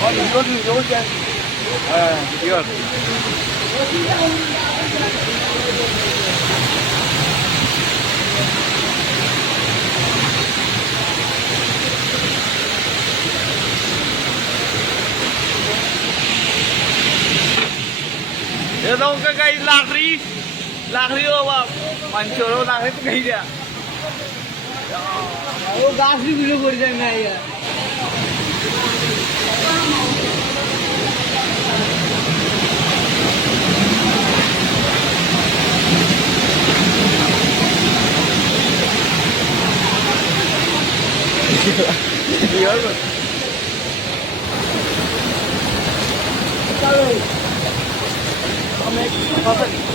Hadi yürü yürü gel. He gidiyor. ये तो उनका कहीं लाखरी लाखरी हो बाप पंचोरो लाखरी तो कहीं गया वो गाछ भी बिलो कर जाएगा यार 你儿子。加油！他没，他。